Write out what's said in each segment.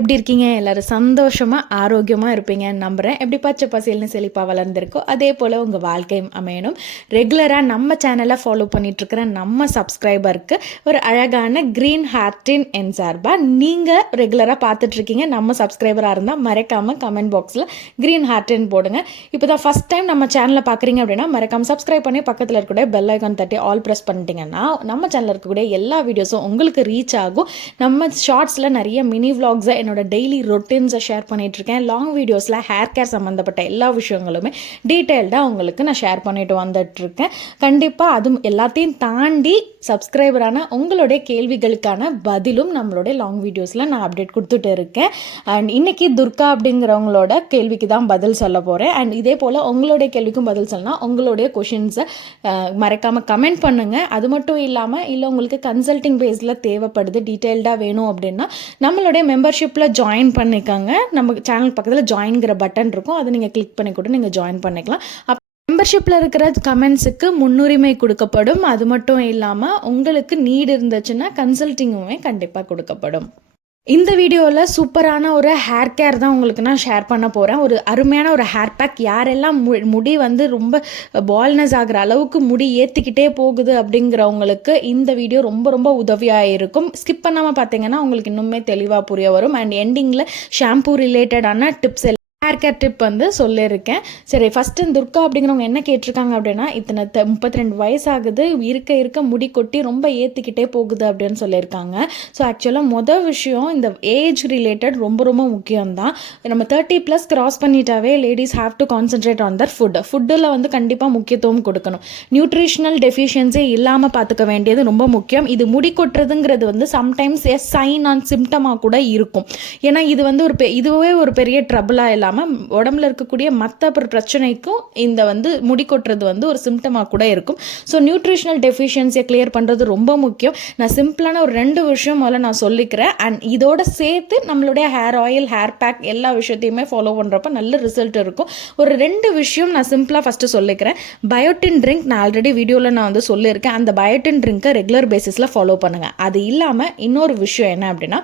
எப்படி இருக்கீங்க? எல்லாரும் சந்தோஷமாக ஆரோக்கியமாக இருப்பீங்கன்னு நம்புகிறேன். எப்படி பச்சை பசேல்னு செழிப்பாக வளர்ந்துருக்கோ அதே போல் உங்கள் வாழ்க்கையும் அமையணும். ரெகுலராக நம்ம சேனலை ஃபாலோ பண்ணிகிட்ருக்கிற நம்ம சப்ஸ்கிரைபருக்கு ஒரு அழகான க்ரீன் ஹார்ட்டின் என் சார்பாக நீங்கள் ரெகுலராக பார்த்துட்ருக்கீங்க. நம்ம சப்ஸ்கிரைபராக இருந்தால் மறக்காமல் கமெண்ட் பாக்ஸில் க்ரீன் ஹார்ட்டின் போடுங்க. இப்போ தான் ஃபஸ்ட் டைம் நம்ம சேனலை பார்க்குறீங்க அப்படின்னா மறக்காமல் சப்ஸ்கிரைப் பண்ணி பக்கத்தில் இருக்கக்கூடிய பெல் ஐக்கான் தட்டி ஆல் ப்ரெஸ் பண்ணிட்டீங்கன்னா நம்ம சேனலில் இருக்கக்கூடிய எல்லா வீடியோஸும் உங்களுக்கு ரீச் ஆகும். நம்ம ஷார்ட்ஸில் நிறைய மினி vlogs என்னோட டெய்லி ரொட்டீன்ஸை ஷேர் பண்ணிகிட்ருக்கேன். லாங் வீடியோஸில் ஹேர் கேர் சம்மந்தப்பட்ட எல்லா விஷயங்களுமே டீட்டெயில்டாக உங்களுக்கு நான் ஷேர் பண்ணிட்டு வந்துட்டுருக்கேன். கண்டிப்பாக அதுவும் எல்லாத்தையும் தாண்டி சப்ஸ்கிரைபரான உங்களுடைய கேள்விகளுக்கான பதிலும் நம்மளுடைய லாங் வீடியோஸில் நான் அப்டேட் கொடுத்துட்டு இருக்கேன். அண்ட் இன்றைக்கி துர்கா அப்படிங்கிறவங்களோட கேள்விக்கு தான் பதில் சொல்ல போகிறேன். அண்ட் இதே போல் உங்களுடைய கேள்விக்கும் பதில் சொல்லலாம். உங்களுடைய கொஷின்ஸை மறக்காமல் கமெண்ட் பண்ணுங்கள். அது மட்டும் இல்லாமல் இல்லை உங்களுக்கு கன்சல்டிங் பேஸில் தேவைப்படுது, டீட்டெயில்டாக வேணும் அப்படின்னா நம்மளுடைய மெம்பர்ஷிப்பில் ஜாயின் பண்ணிக்கோங்க. நம்ம சேனல் பக்கத்தில் ஜாயின்கிற பட்டன் இருக்கும், அதை நீங்கள் கிளிக் பண்ணி கூட நீங்கள் ஜாயின் பண்ணிக்கலாம். மெம்பர்ஷிப்பில் இருக்கிற கமெண்ட்ஸுக்கு முன்னுரிமை கொடுக்கப்படும். அது மட்டும் இல்லாமல் உங்களுக்கு நீட் இருந்துச்சுன்னா கன்சல்டிங்குமே கண்டிப்பாக கொடுக்கப்படும். இந்த வீடியோவில் சூப்பரான ஒரு ஹேர் கேர் தான் உங்களுக்கு நான் ஷேர் பண்ண போகிறேன். ஒரு அருமையான ஒரு ஹேர் பேக். யாரெல்லாம் முடி வந்து ரொம்ப பால்னஸ் ஆகிற அளவுக்கு முடி ஏற்றிக்கிட்டே போகுது அப்படிங்கிறவங்களுக்கு இந்த வீடியோ ரொம்ப ரொம்ப உதவியாக இருக்கும். ஸ்கிப் பண்ணாமல் பார்த்தீங்கன்னா உங்களுக்கு இன்னுமே தெளிவாக புரிய வரும். அண்ட் எண்டிங்கில் ஷாம்பூ ரிலேட்டடான டிப்ஸ் ஹேர் கேர் டிப் வந்து சொல்லியிருக்கேன். சரி, ஃபஸ்ட்டு துர்கா அப்படிங்கிறவங்க என்ன கேட்டிருக்காங்க அப்படின்னா, இத்தனை 32 வயசாகுது, இருக்க முடி கொட்டி ரொம்ப ஏற்றிக்கிட்டே போகுது அப்படின்னு சொல்லியிருக்காங்க. ஸோ ஆக்சுவலாக மொதல் விஷயம் இந்த ஏஜ் ரிலேட்டட் ரொம்ப ரொம்ப முக்கியம்தான். நம்ம 30+ கிராஸ் பண்ணிட்டாவே ladies have to concentrate on their ஃபுட்டில் வந்து கண்டிப்பாக முக்கியத்துவம் கொடுக்கணும். நியூட்ரிஷனல் டெஃபிஷியன்சி இல்லாமல் பார்த்துக்க வேண்டியது ரொம்ப முக்கியம். இது முடி கொட்டுறதுங்கிறது வந்து சம்டைம்ஸ் சைன் ஆன் சிம்டமாக கூட இருக்கும். ஏன்னா இது வந்து இதுவே ஒரு பெரிய ட்ரபிளாக இல்லாமல் உடம்புல இருக்கக்கூடிய மற்ற பிரச்சனைக்கும் இந்த வந்து முடி கொட்டுறது வந்து ஒரு சிம்டமாக கூட இருக்கும். ஸோ நியூட்ரிஷனல் டெஃபிஷியன்சியை கிளியர் பண்ணுறது ரொம்ப முக்கியம். நான் சிம்பிளான ஒரு 2 விஷயம் முதல்ல நான் சொல்லிக்கிறேன். அண்ட் இதோட சேர்த்து நம்மளுடைய ஹேர் ஆயில், ஹேர் பேக் எல்லா விஷயத்தையுமே ஃபாலோ பண்ணுறப்ப நல்ல ரிசல்ட் இருக்கும். ஒரு 2 விஷயம் நான் சிம்பிளாக ஃபஸ்ட்டு சொல்லிக்கிறேன். பயோட்டின் ட்ரிங்க் நான் ஆல்ரெடி வீடியோவில் நான் வந்து சொல்லியிருக்கேன். அந்த பயோட்டின் ட்ரிங்க்கை ரெகுலர் பேசிஸில் ஃபாலோ பண்ணுங்கள். அது இல்லாமல் இன்னொரு விஷயம் என்ன அப்படின்னா,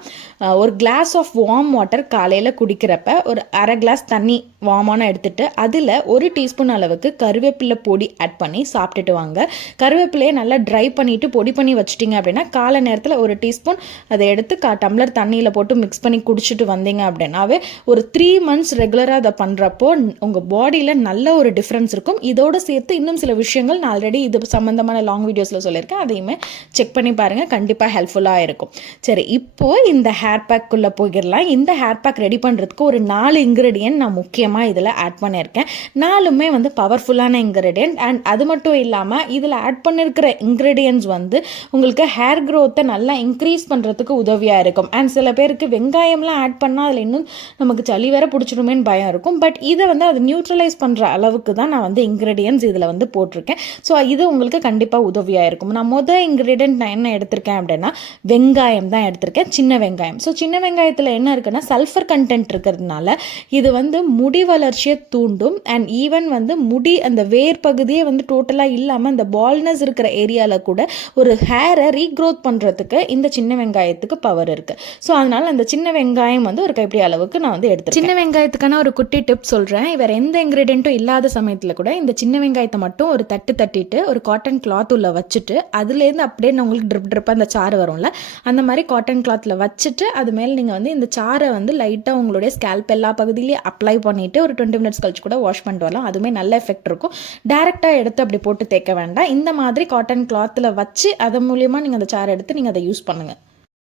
ஒரு கிளாஸ் ஆஃப் வார்ம் வாட்டர் காலையில் குடிக்கிறப்ப ஒரு அரை கிளாஸ் தண்ணி வார்மான எடுத்துட்டு அதில் 1 டீஸ்பூன் அளவுக்கு கருவேப்பிலை பொடி ஆட் பண்ணி சாப்பிட்டுட்டு வாங்க. கருவேப்பிலையை நல்லா ட்ரை பண்ணிவிட்டு பொடி பண்ணி வச்சுட்டிங்க அப்படின்னா காலை நேரத்தில் 1 டீஸ்பூன் அதை எடுத்து டம்ளர் தண்ணியில் போட்டு மிக்ஸ் பண்ணி குடிச்சிட்டு வந்தீங்க அப்படின்னாவே ஒரு 3 months ரெகுலராக அதை பண்ணுறப்போ உங்கள் பாடியில் நல்ல ஒரு டிஃப்ரென்ஸ் இருக்கும். இதோடு சேர்த்து இன்னும் சில விஷயங்கள் நான் ஆல்ரெடி இது சம்மந்தமான லாங் வீடியோஸில் சொல்லியிருக்கேன். அதையுமே செக் பண்ணி பாருங்கள், கண்டிப்பாக ஹெல்ப்ஃபுல்லாக இருக்கும். சரி, இப்போது இந்த ஹேர் பேக்குள்ளே போயிடலாம். இந்த ஹேர் பேக் ரெடி பண்ணுறதுக்கு ஒரு 4 இன்க்ரீடியன்ட் நான் முக்கியமாக இதில் ஆட் பண்ணியிருக்கேன். 4மே வந்து பவர்ஃபுல்லான இன்க்ரீடியன்ட். அண்ட் அது மட்டும் இல்லாமல் இதில் ஆட் பண்ணியிருக்கிற இன்க்ரீடியன்ட்ஸ் வந்து உங்களுக்கு ஹேர் க்ரோத்தை நல்லா இன்க்ரீஸ் பண்ணுறதுக்கு உதவியாக இருக்கும். அண்ட் சில பேருக்கு வெங்காயம்லாம் ஆட் பண்ணால் அதில் இன்னும் நமக்கு சளி வேற பிடிச்சிடுமேன்னு பயம் இருக்கும். பட் இதை வந்து அது நியூட்ரலைஸ் பண்ணுற அளவுக்கு தான் நான் வந்து இன்க்ரீடியன்ட்ஸ் இதில் வந்து போட்டிருக்கேன். ஸோ இது உங்களுக்கு கண்டிப்பாக உதவியாக இருக்கும். நான் இன்க்ரீடியன்ட் நான் என்ன எடுத்திருக்கேன் அப்படின்னா வெங்காயம் தான் எடுத்திருக்கேன், சின்ன வெங்காயம். ஸோ சின்ன வெங்காயத்தில் என்ன இருக்குன்னா சல்ஃபர் கண்டென்ட் இருக்கிறதுனால இது வந்து முடி வளர்ச்சியை தூண்டும். அண்ட் ஈவன் வந்து முடி அந்த வேர் பகுதியே வந்து டோட்டலாக இல்லாமல் அந்த பால்னஸ் இருக்கிற ஏரியாவில் கூட ஒரு ஹேரை ரீக்ரோத் பண்ணுறதுக்கு இந்த சின்ன வெங்காயத்துக்கு பவர் இருக்குது. ஸோ அதனால் அந்த சின்ன வெங்காயம் வந்து ஒரு கைப்பிடி அளவுக்கு நான் வந்து எடுத்து சின்ன வெங்காயத்துக்கான ஒரு குட்டி டிப் சொல்கிறேன். வேறு எந்த இன்க்ரீடியண்ட்டும் இல்லாத சமயத்தில் கூட இந்த சின்ன வெங்காயத்தை மட்டும் ஒரு தட்டிட்டு ஒரு காட்டன் கிளாத் உள்ள வச்சுட்டு அதுலேருந்து அப்படியே உங்களுக்கு ட்ரிப்பாக அந்த சாறு வரும்ல, அந்த மாதிரி காட்டன் கிளாத்தில் வச்சுட்டு அது மேலே நீங்கள் வந்து இந்த சாரை வந்து லைட்டாக உங்களுடைய ஸ்கேல்ப் எல்லா பகுதியிலையும் அப்ளை பண்ணிவிட்டு ஒரு 20 minutes கழிச்சு கூட வாஷ் பண்ணிட்டு வரலாம். அதுவுமே நல்ல எஃபெக்ட் இருக்கும். டேரெக்டாக எடுத்து அப்படி போட்டு தேய்க்க வேண்டாம். இந்த மாதிரி காட்டன் கிளாத்தில் வச்சு அது மூலியமாக நீங்கள் அந்த சாரை எடுத்து நீங்கள் அதை யூஸ் பண்ணுங்கள்.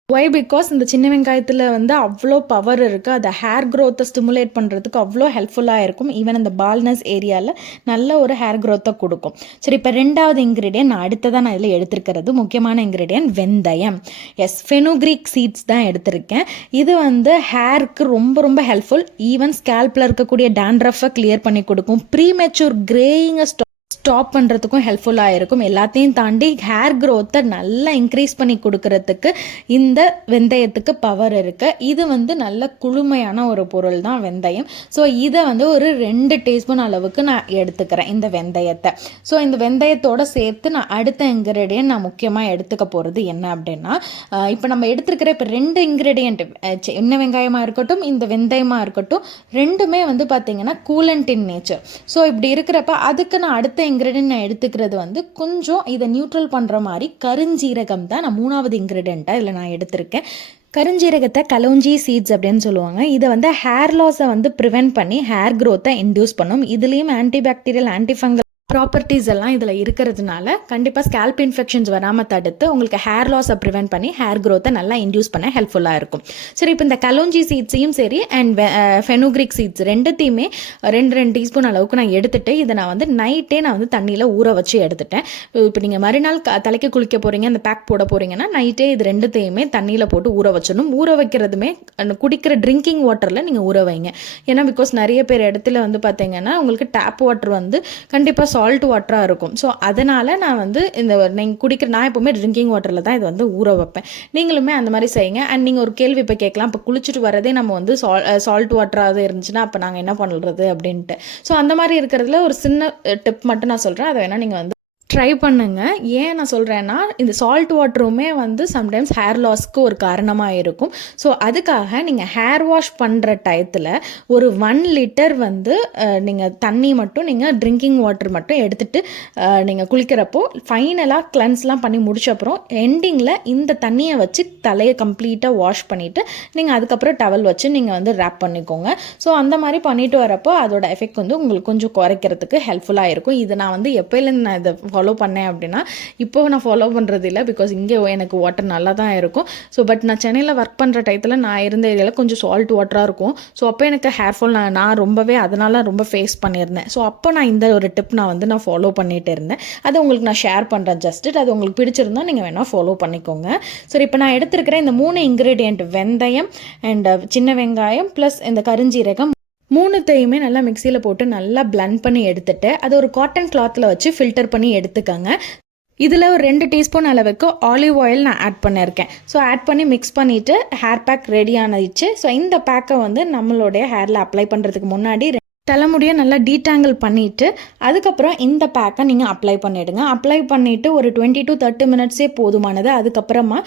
ஒய் பிகாஸ் இந்த சின்ன வெங்காயத்தில் வந்து அவ்வளோ பவர் இருக்குது. அதை ஹேர் க்ரோத்தை ஸ்டிமுலேட் பண்ணுறதுக்கு அவ்வளோ ஹெல்ப்ஃபுல்லாக இருக்கும். ஈவன் அந்த பால்னஸ் ஏரியாவில் நல்ல ஒரு ஹேர் க்ரோத்தை கொடுக்கும். சரி, இப்போ 2வது இன்க்ரீடியன்ட் நான் அடுத்ததான் நான் இதில் எடுத்துருக்கிறது முக்கியமான இன்க்ரீடியன்ட் வெந்தயம். எஸ், ஃபெனுக்ரீக் சீட்ஸ் தான் எடுத்திருக்கேன். இது வந்து ஹேருக்கு ரொம்ப ரொம்ப ஹெல்ப்ஃபுல். ஈவன் ஸ்கேல்பில் இருக்கக்கூடிய டேண்ட்ரஃபை கிளியர் பண்ணி கொடுக்கும். ப்ரீமெச்சூர் கிரேயிங்கை ஸ்டாப் பண்ணுறதுக்கும் ஹெல்ப்ஃபுல்லாக இருக்கும். எல்லாத்தையும் தாண்டி ஹேர் க்ரோத்தை நல்லா இன்க்ரீஸ் பண்ணி கொடுக்கறதுக்கு இந்த வெந்தயத்துக்கு பவர் இருக்குது. இது வந்து நல்ல குளுமையான ஒரு பொருள் தான் வெந்தயம். ஸோ இதை வந்து ஒரு 2 டீஸ்பூன் அளவுக்கு நான் எடுத்துக்கிறேன் இந்த வெந்தயத்தை. ஸோ இந்த வெந்தயத்தோடு சேர்த்து நான் அடுத்த இன்க்ரீடியன்ட் நான் முக்கியமாக எடுத்துக்க போகிறது என்ன அப்படின்னா, இப்போ நம்ம எடுத்துருக்கிற இப்போ 2 இன்க்ரீடியன்ட் சின்ன வெங்காயமாக இருக்கட்டும், இந்த வெந்தயமாக இருக்கட்டும், ரெண்டுமே வந்து பார்த்திங்கன்னா கூலண்ட் இன் நேச்சர். ஸோ இப்படி இருக்கிறப்ப அதுக்கு நான் அடுத்த இன்க்ரீடியன்ட் நான் எடுத்துக்கிறது வந்து கொஞ்சம் இதை நியூட்ரல் பண்ணுற மாதிரி கருஞ்சீரகம் தான் நான் 3வது இன்க்ரீடியண்ட்டாக இதில் நான் எடுத்திருக்கேன். கருஞ்சீரகத்தை கலோஞ்சி சீட்ஸ் அப்படின்னு சொல்லுவாங்க. இதை வந்து ஹேர் லாஸை வந்து ப்ரிவென்ட் பண்ணி ஹேர் க்ரோத்தை இன்டியூஸ் பண்ணும். இதுலேயும் ஆன்டிபாக்டீரியல் ஆன்டிஃபங்கல் ப்ராப்பர்ட்டிஸ் எல்லாம் இதில் இருக்கிறதுனால கண்டிப்பாக ஸ்கேல்ப் இன்ஃபெக்ஷன்ஸ் வராமல் தடுத்து உங்களுக்கு ஹேர் லாஸை ப்ரிவென்ட் பண்ணி ஹேர் க்ரோத்தை நல்லா இன்டியூஸ் பண்ண ஹெல்ப்ஃபுல்லாக இருக்கும். சரி, இப்போ இந்த கலோஞ்சி சீட்ஸையும் சரி அண்ட் ஃபெனுக்ரிக் சீட்ஸ் ரெண்டுத்தையுமே 2 டீஸ்பூன் அளவுக்கு நான் எடுத்துகிட்டு இதை நான் வந்து நைட்டே நான் வந்து தண்ணியில் ஊற வச்சு எடுத்துட்டேன். இப்போ நீங்கள் மறுநாள் தலைக்கு குளிக்க போகிறீங்க, அந்த பேக் போட போகிறீங்கன்னா நைட்டே இது ரெண்டுத்தையுமே தண்ணியில் போட்டு ஊற வச்சிடணும். ஊற வைக்கிறதுமே குடிக்கிற ட்ரிங்கிங் வாட்டரில் நீங்கள் ஊற வைங்க. ஏன்னா பிகாஸ் நிறைய பேர் இடத்துல வந்து பார்த்தீங்கன்னா உங்களுக்கு டேப் வாட்டர் வந்து கண்டிப்பாக சால்ட் வாட்டராக இருக்கும். ஸோ அதனால் நான் வந்து நீங்கள் குடிக்கிற நான் எப்போவுமே ட்ரிங்கிங் வாட்டரில் தான் இது வந்து ஊற வைப்பேன். நீங்களுமே அந்த மாதிரி செய்யுங்க. அண்ட் நீங்கள் ஒரு கேள்வி இப்போ கேட்கலாம், இப்போ குளிச்சுட்டு வரதே நம்ம வந்து சால்ட் வாட்டராக இருந்துச்சுன்னா அப்போ நாங்கள் என்ன பண்ணுறது அப்படின்ட்டு. ஸோ அந்த மாதிரி இருக்கிறதுல ஒரு சின்ன டிப் மட்டும் நான் சொல்கிறேன், அதை வேணால் நீங்கள் வந்து ட்ரை பண்ணுங்கள். ஏன் நான் சொல்கிறேன்னா, இந்த சால்ட் வாட்டருமே வந்து சம்டைம்ஸ் ஹேர் லாஸ்க்கு ஒரு காரணமாக இருக்கும். ஸோ அதுக்காக நீங்கள் ஹேர் வாஷ் பண்ணுற டயத்தில் ஒரு 1 லிட்டர் வந்து நீங்கள் தண்ணி மட்டும் நீங்கள் ட்ரிங்கிங் வாட்டர் மட்டும் எடுத்துகிட்டு நீங்கள் குளிக்கிறப்போ ஃபைனலாக கிளென்ஸ்லாம் பண்ணி முடிச்சப்பறம் எண்டிங்கில் இந்த தண்ணியை வச்சு தலையை கம்ப்ளீட்டாக வாஷ் பண்ணிவிட்டு நீங்கள் அதுக்கப்புறம் டவல் வச்சு நீங்கள் வந்து ரேப் பண்ணிக்கோங்க. ஸோ அந்த மாதிரி பண்ணிட்டு வரப்போ அதோட எஃபெக்ட் வந்து உங்களுக்கு கொஞ்சம் குறைக்கிறதுக்கு ஹெல்ப்ஃபுல்லாக இருக்கும். இது நான் வந்து எப்போலேருந்து நான் இதை ஃபாலோ பண்ணேன் அப்படின்னா, இப்போ நான் ஃபாலோ பண்ணுறது இல்லை. பிகாஸ் இங்கே எனக்கு வாட்டர் நல்லா தான் இருக்கும். ஸோ பட் நான் சென்னையில் ஒர்க் பண்ணுற டயத்தில் நான் இருந்த ஏரியாவில் கொஞ்சம் சால்ட் வாட்டராக இருக்கும். ஸோ அப்போ எனக்கு ஹேர் ஃபால் நான் ரொம்பவே அதனால் ரொம்ப ஃபேஸ் பண்ணியிருந்தேன். ஸோ அப்போ நான் இந்த ஒரு டிப் நான் ஃபாலோ பண்ணிகிட்டு இருந்தேன். அதை உங்களுக்கு நான் ஷேர் பண்ணுறேன். ஜஸ்ட்டு அது உங்களுக்கு பிடிச்சிருந்தால் நீங்கள் வேணால் ஃபாலோ பண்ணிக்கோங்க. சரி, இப்போ நான் எடுத்துருக்கிற இந்த 3 இன்க்ரீடியண்ட் வெந்தயம் அண்ட் சின்ன வெங்காயம் ப்ளஸ் இந்த கருஞ்சீரகம் 3த்தையுமே நல்லா மிக்சியில் போட்டு நல்லா பிளண்ட் பண்ணி எடுத்துகிட்டு அதை ஒரு காட்டன் கிளாத்தில் வச்சு ஃபில்டர் பண்ணி எடுத்துக்கோங்க. இதில் ஒரு 2 டீஸ்பூன் அளவுக்கு ஆலிவ் ஆயில் நான் ஆட் பண்ணியிருக்கேன். ஸோ ஆட் பண்ணி மிக்ஸ் பண்ணிவிட்டு ஹேர் பேக் ரெடி ஆனிடுச்சு. ஸோ இந்த பேக்கை வந்து நம்மளுடைய ஹேரில் அப்ளை பண்ணுறதுக்கு முன்னாடி தலைமுடியை நல்லா டீடாங்கிள் பண்ணிவிட்டு அதுக்கப்புறம் இந்த பேக்கை நீங்கள் அப்ளை பண்ணிவிடுங்க. அப்ளை பண்ணிவிட்டு ஒரு 20 to 30 மினிட்ஸே போதுமானது. அதுக்கப்புறமா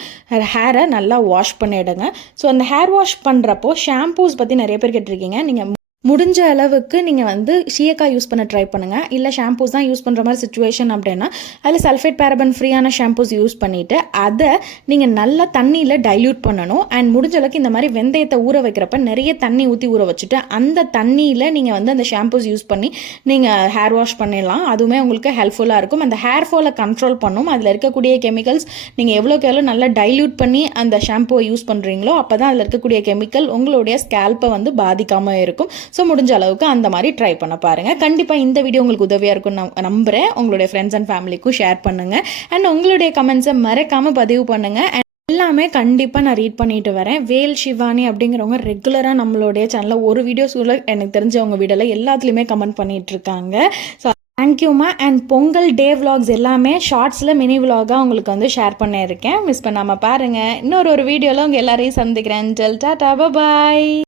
ஹேரை நல்லா வாஷ் பண்ணிவிடுங்க. ஸோ அந்த ஹேர் வாஷ் பண்ணுறப்போ ஷாம்பூஸ் பற்றி நிறைய பேர் கேட்டிருக்கீங்க. நீங்கள் முடிஞ்ச அளவுக்கு நீங்கள் வந்து சீயக்காய் யூஸ் பண்ண ட்ரை பண்ணுங்கள். இல்லை ஷாம்பூஸ் தான் யூஸ் பண்ணுற மாதிரி சுச்சுவேஷன் அப்படின்னா அதில் சல்ஃபேட் பேரபன் ஃப்ரீயான ஷாம்பூஸ் யூஸ் பண்ணிவிட்டு அதை நீங்கள் நல்லா தண்ணியில் டைல்யூட் பண்ணணும். அண்ட் முடிஞ்ச அளவுக்கு இந்த மாதிரி வெந்தயத்தை ஊற வைக்கிறப்ப நிறைய தண்ணி ஊற்றி ஊற வச்சுட்டு அந்த தண்ணியில் நீங்கள் வந்து அந்த ஷாம்பூஸ் யூஸ் பண்ணி நீங்கள் ஹேர் வாஷ் பண்ணிடலாம். அதுவுமே உங்களுக்கு ஹெல்ப்ஃபுல்லாக இருக்கும். அந்த ஹேர் ஃபாலை கண்ட்ரோல் பண்ணும். அதில் இருக்கக்கூடிய கெமிக்கல்ஸ் நீங்கள் எவ்வளோக்கு எவ்வளோ நல்லா டைல்யூட் பண்ணி அந்த ஷாம்பூவை யூஸ் பண்ணுறீங்களோ அப்போ தான் அதில் இருக்கக்கூடிய கெமிக்கல் உங்களுடைய ஸ்கேல்ப்பை வந்து பாதிக்காமல் இருக்கும். ஸோ முடிஞ்ச அளவுக்கு அந்த மாதிரி ட்ரை பண்ண பாருங்கள். கண்டிப்பாக இந்த வீடியோ உங்களுக்கு உதவியாக இருக்கும்னு நான் நம்புகிறேன். உங்களுடைய ஃப்ரெண்ட்ஸ் அண்ட் ஃபேமிலிக்கும் ஷேர் பண்ணுங்கள். அண்ட் உங்களுடைய கமெண்ட்ஸை மறக்காமல் பதிவு பண்ணுங்கள். எல்லாமே கண்டிப்பாக நான் ரீட் பண்ணிட்டு வரேன். வேல் சிவானி அப்படிங்கிறவங்க ரெகுலராக நம்மளுடைய சேனலில் ஒரு வீடியோஸில் எனக்கு தெரிஞ்சவங்க வீடியோவில் எல்லாத்துலேயுமே கமெண்ட் பண்ணிகிட்ருக்காங்க. ஸோ தேங்க்யூம்மா. அண்ட் பொங்கல் டே விலாக்ஸ் எல்லாமே ஷார்ட்ஸில் மினி விலாகாக உங்களுக்கு வந்து ஷேர் பண்ணியிருக்கேன். மிஸ் பண்ணாமல் பாருங்கள். இன்னொரு வீடியோவில் உங்கள் எல்லாரையும் சந்திக்கிறேன். டாடா, பாய்.